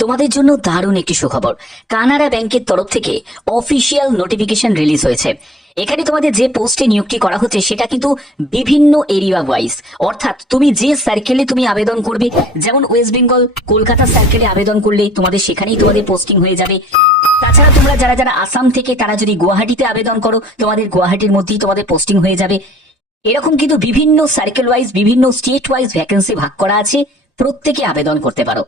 তোমাদের জন্য দারুণ একটি সুখবর। কানাড়া ব্যাংকের তরফ থেকে অফিসিয়াল নোটিফিকেশন রিলিজ হয়েছে। এখানে তোমাদের যে পোস্টে নিয়োগটি করা হচ্ছে, সেটা কিন্তু বিভিন্ন এরিয়া ওয়াইজ। অর্থাৎ তুমি যে সার্কেলে তুমি আবেদন করবে, যেমন ওয়েস্ট বেঙ্গল, কলকাতা সার্কেলে আবেদন করলে তোমাদের সেখানেই তোমাদের পোস্টিং হয়ে যাবে। তাছাড়া তোমরা যারা যারা আসাম থেকে, তারা যদি গুয়াহাটিতে আবেদন করো, তোমাদের গুয়াহাটির মধ্যেই তোমাদের পোস্টিং হয়ে যাবে। এরকম কিন্তু বিভিন্ন সার্কেল ওয়াইজ বিভিন্ন স্টেট ওয়াইজ ভ্যাকেন্সি ভাগ করা আছে। প্রত্যেকে আবেদন করতে পারো।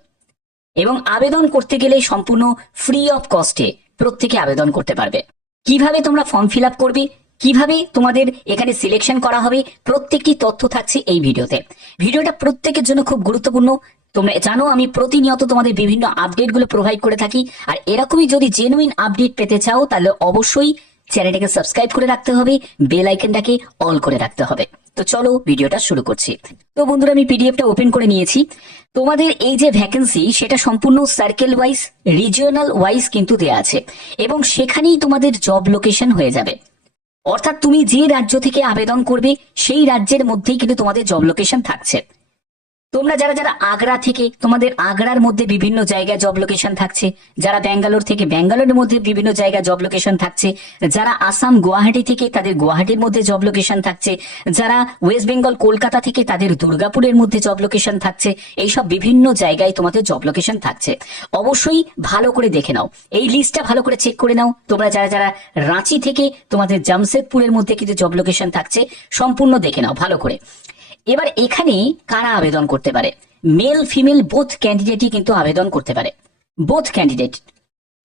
এবং আবেদন করতে গেলে সম্পূর্ণ ফ্রি অফ কস্টে প্রত্যেকে আবেদন করতে পারবে। কীভাবে তোমরা ফর্ম ফিল আপ করবে, কীভাবে তোমাদের এখানে সিলেকশন করা হবে, প্রত্যেকটি তথ্য থাকছে এই ভিডিওতে। ভিডিওটা প্রত্যেকের জন্য খুব গুরুত্বপূর্ণ। তোমরা জানো, আমি প্রতিনিয়ত তোমাদের বিভিন্ন আপডেটগুলো প্রোভাইড করে থাকি। আর এরকমই যদি জেনুইন আপডেট পেতে চাও, তাহলে অবশ্যই চ্যানেলটাকে সাবস্ক্রাইব করে রাখতে হবে বেল আইকনটাকে অল করে রাখতে হবে। তো চলো ভিডিওটা শুরু করছি। তো বন্ধুরা, আমি পিডিএফটা ওপেন করে নিয়েছি। তোমাদের এই যে ভ্যাকেন্সি সেটা সম্পূর্ণ সার্কেল ওয়াইজ রিজিওনাল ওয়াইজ কিন্তু দেয়া আছে। এবং সেখানেই তোমাদের জব লোকেশন হয়ে যাবে। অর্থাৎ তুমি যে রাজ্য থেকে আবেদন করবে, সেই রাজ্যের মধ্যেই কিন্তু তোমাদের জব লোকেশন থাকছে। তোমরা যারা যারা আগ্রা থেকে, তোমাদের আগ্রার মধ্যে বিভিন্ন জায়গায় জব লোকেশন থাকছে, যারা ব্যাঙ্গালোর থেকে, ব্যাঙ্গালোরের মধ্যে বিভিন্ন জায়গায় জব লোকেশন থাকছে, যারা আসাম, গুয়াহাটি থেকে তাদের গুয়াহাটির মধ্যে জব লোকেশন থাকছে, যারা ওয়েস্ট বেঙ্গল কলকাতা থেকে তাদের দুর্গাপুরের মধ্যে জব লোকেশন থাকছে, এইসব বিভিন্ন জায়গায় তোমাদের জব লোকেশন থাকছে। অবশ্যই ভালো করে দেখে নাও। এই লিস্টটা ভালো করে চেক করে নাও। তোমরা যারা যারা রাঁচি থেকে তোমাদের জামশেদপুরের মধ্যে কিন্তু জব লোকেশন থাকছে, সম্পূর্ণ দেখে নাও ভালো করে। এবার এখানে কারা আবেদন করতে পারে? মেল ফিমেল বোথ ক্যান্ডিডেটই কিন্তু আবেদন করতে পারে। বোথ ক্যান্ডিডেট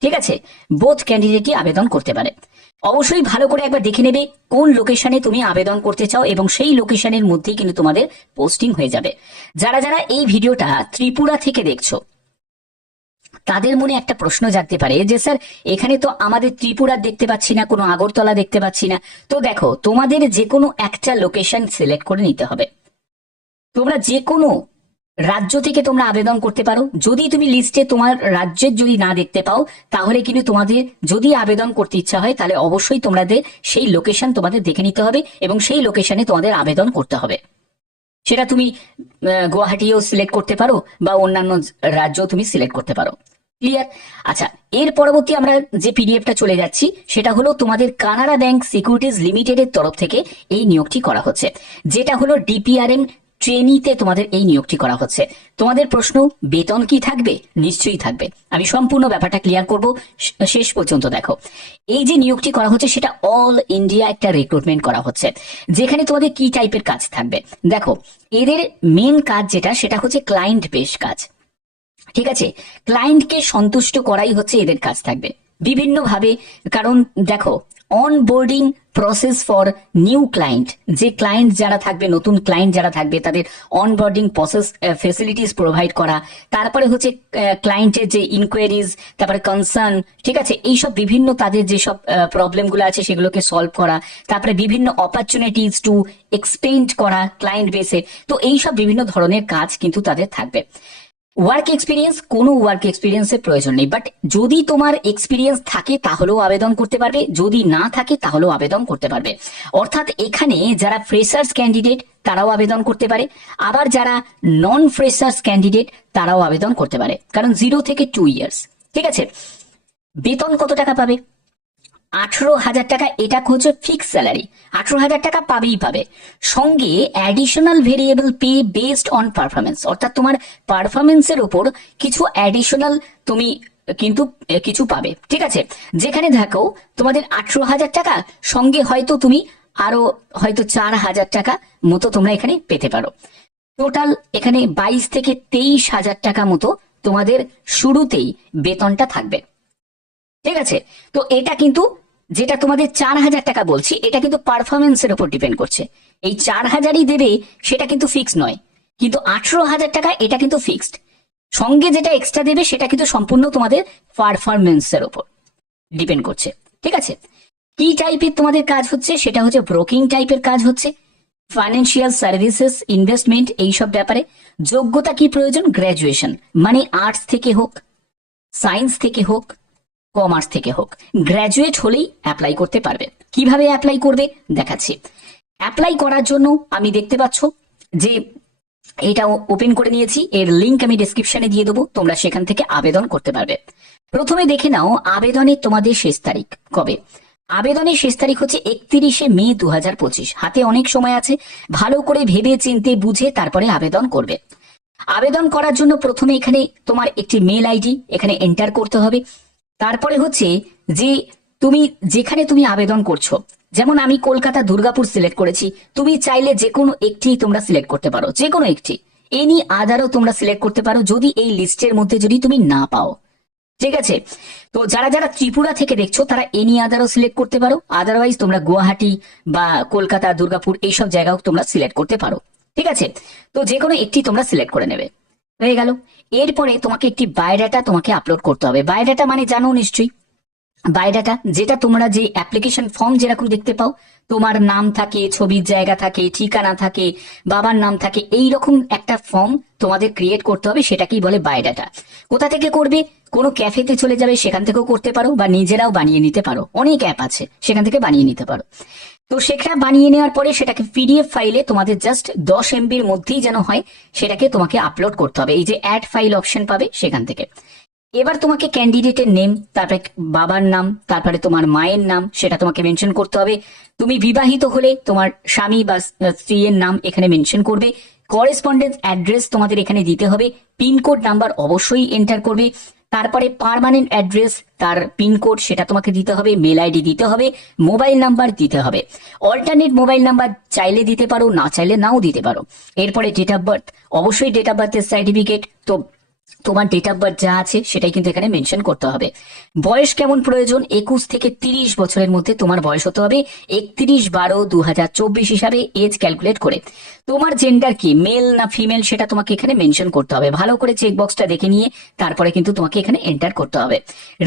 ঠিক আছে? বোথ ক্যান্ডিডেটই আবেদন করতে পারে। অবশ্যই ভালো করে একবার দেখে নেবে কোন লোকেশনে তুমি আবেদন করতে চাও এবং সেই লোকেশনের মধ্যেই কিন্তু তোমাদের পোস্টিং হয়ে যাবে। যারা যারা এই ভিডিওটা ত্রিপুরা থেকে দেখছ, তাদের মনে একটা প্রশ্ন জাগতে পারে যে, স্যার, এখানে তো আমাদের ত্রিপুরা দেখতে পাচ্ছি না, কোনো আগরতলা দেখতে পাচ্ছি না। তো দেখো, তোমাদের যে কোনো একটা লোকেশন সিলেক্ট করে নিতে হবে। তোমরা যে কোনো রাজ্য থেকে তোমরা আবেদন করতে পারো। যদি তুমি লিস্টে তোমার রাজ্যের যদি না দেখতে পাও, তাহলে কিন্তু তোমাদের যদি আবেদন করতে ইচ্ছা হয়, তাহলে অবশ্যই তোমাদের সেই লোকেশন তোমাদের দেখে নিতে হবে এবং সেই লোকেশনে তোমাদের আবেদন করতে হবে। সেটা তুমি গুয়াহাটিও সিলেক্ট করতে পারো বা অন্যান্য রাজ্য তুমি সিলেক্ট করতে পারো। ক্লিয়ার আচ্ছা এর পরবর্তী আমরা যে পিডিএফটা চলে যাচ্ছি, সেটা হলো তোমাদের কানাড়া ব্যাংক সিকিউরিটিজ লিমিটেডের তরফ থেকে এই নিয়োগটি করা হচ্ছে। যেটা হলো ডিপিআরএম ট্রেনিতে তোমাদের এই নিয়োগটি করা হচ্ছে। তোমাদের প্রশ্ন, বেতন কি থাকবে? নিশ্চয়ই থাকবে। আমি সম্পূর্ণ ব্যাপারটা ক্লিয়ার করব। শেষ পর্যন্ত দেখো। এই যে নিয়োগটি করা হচ্ছে, সেটা অল ইন্ডিয়া একটা রিক্রুটমেন্ট করা হচ্ছে। যেখানে তোমাদের কি টাইপের কাজ থাকবে? দেখো, এদের মেন কাজ যেটা, সেটা হচ্ছে ক্লায়েন্ট বেশ কাজ। ঠিক আছে? ক্লায়েন্টকে সন্তুষ্ট করাই হচ্ছে এদের কাজ থাকবে। বিভিন্নভাবে, কারণ দেখো onboarding process for new client যে ক্লায়েন্ট যারা থাকবে, নতুন ক্লায়েন্ট যারা থাকবে, তাদের অনবোর্ডিং প্রসেস ফেসিলিটিস প্রোভাইড করা। তারপরে হচ্ছে ক্লায়েন্টের যে ইনকোয়ারিজ তারপরে কনসার্ন ঠিক আছে? এইসব বিভিন্ন তাদের যেসব প্রবলেমগুলো আছে, সেগুলোকে সলভ করা। তারপরে বিভিন্ন অপরচুনিটিস টু এক্সপেন্ড করা ক্লায়েন্ট বেসে তো এইসব বিভিন্ন ধরনের কাজ কিন্তু তাদের থাকবে। ওয়ার্ক এক্সপিরিয়েন্স কোনো ওয়ার্ক এক্সপিরিয়েন্সের প্রয়োজন নেই। বাট যদি তোমার এক্সপিরিয়েন্স থাকে, তাহলেও আবেদন করতে পারবে। যদি না থাকে, তাহলেও আবেদন করতে পারবে। অর্থাৎ এখানে যারা ফ্রেশার্স ক্যান্ডিডেট তারাও আবেদন করতে পারে। আবার যারা নন ফ্রেশার্স ক্যান্ডিডেট তারাও আবেদন করতে পারে। কারণ জিরো থেকে টু ইয়ার্স ঠিক আছে? বেতন কত টাকা পাবে? আঠেরো হাজার টাকা, এটা হচ্ছে ফিক্স স্যালারি আঠেরো হাজার টাকা পাবেই পাবে। সঙ্গে additional variable pay based on performance অর্থাৎ তোমার পারফরমেন্সের উপর কিছু অ্যাডিশনাল তুমি কিন্তু কিছু পাবে। ঠিক আছে? যেখানে দেখো, তোমাদের আঠেরো হাজার টাকা, সঙ্গে হয়তো তুমি আরও হয়তো চার হাজার টাকা মতো তোমরা এখানে পেতে পারো। টোটাল এখানে বাইশ থেকে তেইশ হাজার টাকা মতো তোমাদের শুরুতেই বেতনটা থাকবে। ঠিক আছে? তো এটা কিন্তু যেটা তোমাদের চার হাজার টাকা বলছি, এটা কিন্তু পারফরমেন্সের উপর ডিপেন্ড করছে। এই চার হাজারই দেবে, সেটা কিন্তু ফিক্স নয়। কিন্তু আঠেরো হাজার টাকা, এটা কিন্তু ফিক্সড সঙ্গে যেটা এক্সট্রা দেবে, সেটা কিন্তু সম্পূর্ণ তোমাদের পারফরমেন্সের উপর ডিপেন্ড করছে। ঠিক আছে? কি টাইপের তোমাদের কাজ হচ্ছে, সেটা হচ্ছে ব্রোকিং টাইপের কাজ হচ্ছে। ফাইন্যান্সিয়াল সার্ভিসেস ইনভেস্টমেন্ট এইসব ব্যাপারে। যোগ্যতা কি প্রয়োজন? গ্র্যাজুয়েশন মানে আর্টস থেকে হোক সায়েন্স থেকে হোক কমার্স থেকে হোক। গ্র্যাজুয়েট হলেই অ্যাপ্লাই করতে পারবে। কীভাবে অ্যাপ্লাই করবে? দেখাচ্ছি। অ্যাপ্লাই করার জন্য আমি দেখতে পাচ্ছ যে এটা ওপেন করে নিয়েছি। এর লিংক আমি ডেসক্রিপশনে দিয়ে দেবো। তোমরা সেখান থেকে আবেদন করতে পারবে। প্রথমে দেখে নাও আবেদনের তোমাদের শেষ তারিখ কবে? আবেদনের শেষ তারিখ হচ্ছে একত্রিশে মে দু হাজার পঁচিশ। হাতে অনেক সময় আছে। ভালো করে ভেবে চিনতে বুঝে তারপরে আবেদন করবে। আবেদন করার জন্য প্রথমে এখানে তোমার একটি মেল আইডি এখানে এন্টার করতে হবে। তারপরে হচ্ছে যে তুমি, যেখানে তুমি আবেদন করছ, যেমন আমি কলকাতা দুর্গাপুর সিলেক্ট করেছি, তুমি চাইলে যে কোনো একটি তোমরা সিলেক্ট করতে পারো যে কোনো একটি এনি আদারও তোমরা সিলেক্ট করতে পারো, যদি এই লিস্টের মধ্যে যদি তুমি না পাও। ঠিক আছে? তো যারা যারা ত্রিপুরা থেকে দেখছ, তারা এনি আদারও সিলেক্ট করতে পারো আদারওয়াইজ তোমরা গুয়াহাটি বা কলকাতা, দুর্গাপুর এইসব জায়গাও তোমরা সিলেক্ট করতে পারো। ঠিক আছে? তো যে কোনো একটি তোমরা সিলেক্ট করে নেবে। হয়ে গেল। এরপরে তোমাকে একটি বায়োডাটা তোমাকে আপলোড করতে হবে। বায়োডাটা মানে জানো নিশ্চয়ই? বায়োডাটা যেটা তোমরা যে অ্যাপ্লিকেশন ফর্ম যেরকম দেখতে পাও, তোমার নাম থাকে, ছবির জায়গা থাকে, ঠিকানা থাকে, বাবার নাম থাকে এই রকম একটা ফর্ম তোমাদের ক্রিয়েট করতে হবে, সেটাকেই বলে বায়োডাটা কোথা থেকে করবে? কোনো ক্যাফেতে চলে যাবে, সেখান থেকেও করতে পারো, বা নিজেরাও বানিয়ে নিতে পারো। অনেক অ্যাপ আছে, সেখান থেকে বানিয়ে নিতে পারো। তো সেটা বানিয়ে নেওয়ার পরে সেটাকে পিডিএফ ফাইলে তোমাদের জাস্ট দশ এমবির মধ্যেই যেন হয়, সেটাকে তোমাকে আপলোড করতে হবে। এই যে অ্যাড ফাইল অপশন পাবে সেখান থেকে। এবার তোমাকে ক্যান্ডিডেটের নেম তারপরে বাবার নাম, তারপরে তোমার মায়ের নাম, সেটা তোমাকে মেনশন করতে হবে। তুমি বিবাহিত হলে তোমার স্বামী বা স্ত্রীর নাম এখানে মেনশন করবে। করেসপন্ডেন্স অ্যাড্রেস তোমাদের এখানে দিতে হবে। পিনকোড নাম্বার অবশ্যই এন্টার করবে। তারপরে পারমানেন্ট অ্যাড্রেস তার পিনকোড সেটা তোমাকে দিতে হবে মেল আইডি দিতে হবে মোবাইল নাম্বার দিতে হবে। অল্টারনেট মোবাইল নাম্বার চাইলে দিতে পারো, না চাইলে নাও দিতে পারো। এরপরে ডেট অফ বার্থ অবশ্যই ডেট অফ বার্থের সার্টিফিকেট তো তোমার ডেট অফ বার্থ যা আছে, সেটাই কিন্তু এখানে মেনশন করতে হবে। বয়স কেমন প্রয়োজন? একুশ থেকে তিরিশ বছরের মধ্যে তোমার বয়স হতে হবে একত্রিশ বারো দু হাজার চব্বিশ হিসাবে এজ ক্যালকুলেট করে। তোমার জেন্ডার কি মেল না ফিমেল সেটা তোমাকে এখানে মেনশন করতে হবে। ভালো করে চেক বক্সটা দেখে নিয়ে তারপরে কিন্তু তোমাকে এখানে এন্টার করতে হবে।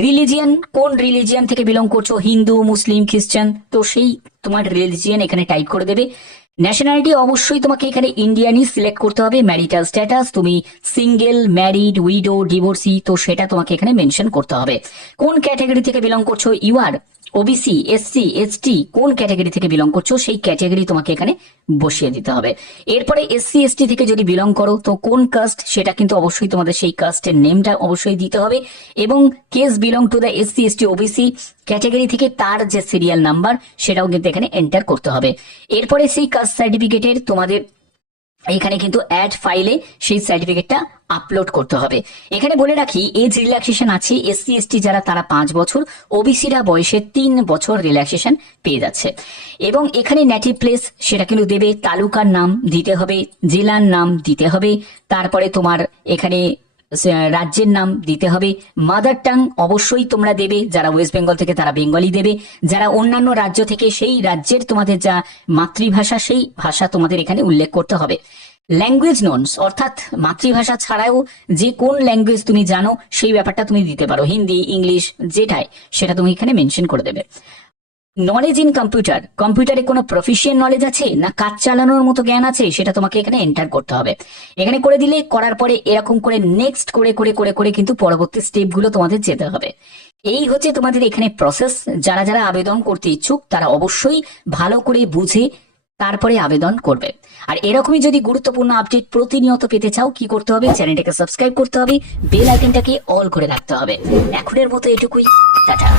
রিলিজিয়ান কোন রিলিজিয়ান থেকে বিলং করছ? হিন্দু, মুসলিম, খ্রিস্টান? তো সেই তোমার রিলিজিয়ান এখানে টাইপ করে দেবে। ন্যাশনালিটি অবশ্যই তোমাকে এখানে ইন্ডিয়ানই সিলেক্ট করতে হবে ম্যারিটাল স্ট্যাটাস তুমি সিঙ্গেল ম্যারিড উইডো ডিভোর্সি তো সেটা তোমাকে এখানে মেনশন করতে হবে। কোন ক্যাটাগরি থেকে বিলং করছ? You are OBC SC ST কোন ক্যাটাগরি থেকে বিলং করছ, সেই ক্যাটাগরি তোমাকে এখানে বসিয়ে দিতে হবে। এরপরে এসসি এসটি থেকে যদি বিলং করো, তো কোন কাস্ট সেটা কিন্তু অবশ্যই তোমাদের সেই কাস্টের নেমটা অবশ্যই দিতে হবে। এবং case belong to the SC ST OBC category থেকে তার যে সিরিয়াল নাম্বার সেটাও কিন্তু এখানে এন্টার করতে হবে। এরপরে সেই কাস্ট সার্টিফিকেটের তোমাদের এখানে কিন্তু অ্যাড ফাইলে সেই সার্টিফিকেটটা আপলোড করতে হবে। এখানে বলে রাখি এজ রিল্যাক্সেশন আছে এসসি এসটি যারা তারা পাঁচ বছর ওবিসিরা বয়সে তিন বছর রিল্যাক্সেশন পেয়ে যাচ্ছে। এবং এখানে নেটিভ প্লেস সেটা কিন্তু দেবে, তালুকার নাম দিতে হবে, জেলার নাম দিতে হবে, তারপরে তোমার এখানে রাজ্যের নাম দিতে হবে। মাদার টাং অবশ্যই তোমরা দেবে, যারা ওয়েস্ট বেঙ্গল থেকে তারা বেঙ্গলি দেবে। যারা অন্যান্য রাজ্য থেকে সেই রাজ্যের তোমাদের যা মাতৃভাষা, সেই ভাষা তোমাদের এখানে উল্লেখ করতে হবে। ল্যাঙ্গুয়েজ নোনস অর্থাৎ মাতৃভাষা ছাড়াও যে কোন ল্যাঙ্গুয়েজ তুমি জানো, সেই ব্যাপারটা তুমি দিতে পারো। হিন্দি, ইংলিশ, যেটাই, সেটা তুমি এখানে মেনশন করে দেবে। নলেজ ইন কম্পিউটার কম্পিউটারে কোনো প্রফিসিয়েন্ট নলেজ আছে না কাজ চালানোর মতো জ্ঞান আছে সেটা তোমাকে এখানে এন্টার করতে হবে। এখানে করে দিলে, করার পরে এরকম করে নেক্সট করে করে করে করে কিন্তু পরবর্তী স্টেপগুলো তোমাদের যেতে হবে। এই হচ্ছে তোমাদের এখানে প্রসেস যারা যারা আবেদন করতে ইচ্ছুক, তারা অবশ্যই ভালো করে বুঝে তারপরে আবেদন করবে। আর এরকমই যদি গুরুত্বপূর্ণ আপডেট প্রতিনিয়ত পেতে চাও, কি করতে হবে? চ্যানেলটাকে সাবস্ক্রাইব করতে হবে। বেল আইকনটাকে অল করে রাখতে হবে। এখনের মতো এটুকুই। টাটা।